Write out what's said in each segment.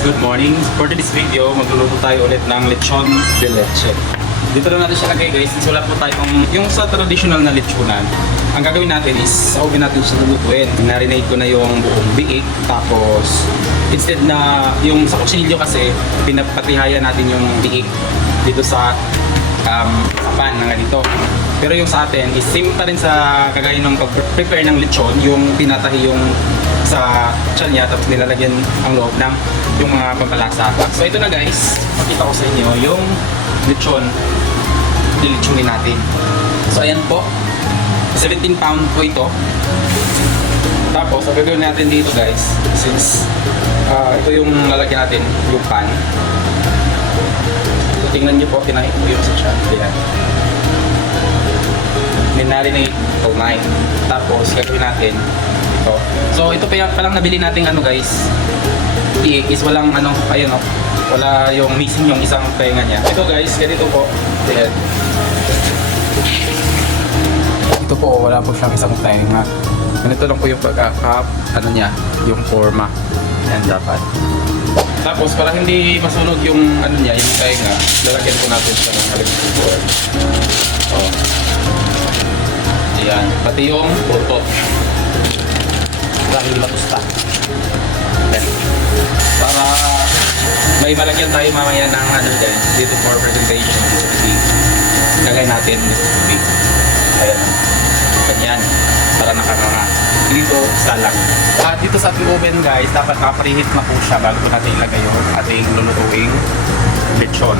good morning. For this video, magluluto tayo ulit ng lechon de leche. Dito na natin siya lagay guys, since wala po tayong yung sa traditional na lechonan. Ang gagawin natin is, sa oven natin siya lulutuin. Marinate ko na yung buong biik, tapos instead na yung sa kutsilyo kasi, pinapatihayan natin yung biik dito sa pan na ganito. Pero yung sa atin is same pa rin sa kagaya ng pag-prepare ng lechon, yung pinatahi yung sa tiyan niya tapos nilalagyan ang loob ng yung mga pampalasa. So ito na guys, makita ko sa inyo yung lechon, nilechonin natin. So ayan po, 17 pound po ito. Tapos ang gagawin natin dito guys, since ito yung lalagyan natin, yung pan. So tingnan niyo po, kinahin ko yung sa tiyan. Ayan. Minarinate till 9. Tapos gagawin natin ito. So ito pa lang nabili nating ano guys, is walang ano, ayun oh, wala yung missing yung isang tenga niya. Ito guys, ganito po. Ayan. Ito po, wala po siyang isang tenga. Ganito lang po yung pagkakap, ano niya, yung forma. Ayan dapat. Tapos para hindi masunog yung ano niya, yung tenga, lalagyan po natin siya ng electric board. Oh. Ayan, pati yung puto. Para hindi matusta. Ayan. Para may malagyan tayo mamaya ng ano din, dito for presentation. Lagay natin dito. Ayan. Ganyan. Para nakakanga. Dito, salang. Dito sa ating oven guys, dapat nakapreheat na po siya bago natin ilagay yung ating lulutuing lechon.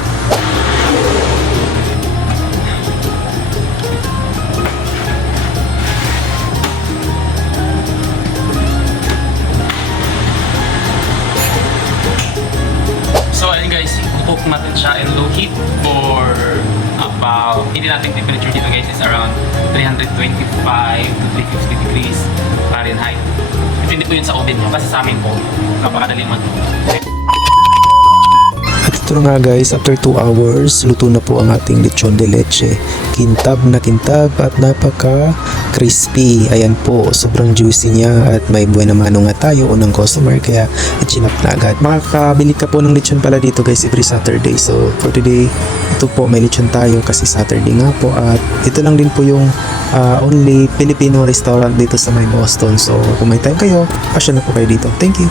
So ayun guys, i-cook natin siya in low heat for about, hindi natin temperature dito guys is around 325 to 350 degrees Fahrenheit. Depende po yun sa oven nyo kasi sa amin po, napakadaling mag-cook. At ito na nga guys, after 2 hours, luto na po ang ating lechon de leche. Kintab na kintab at napaka crispy. Ayan po, sobrang juicy niya at may buwan naman nga tayo unang customer kaya chinap na agad. Makakabili ka po ng lechon pala dito guys every Saturday. So for today, ito po may lechon tayo kasi Saturday nga po at ito lang din po yung only Filipino restaurant dito sa may Boston. So kung may time kayo, pasya na po kayo dito. Thank you!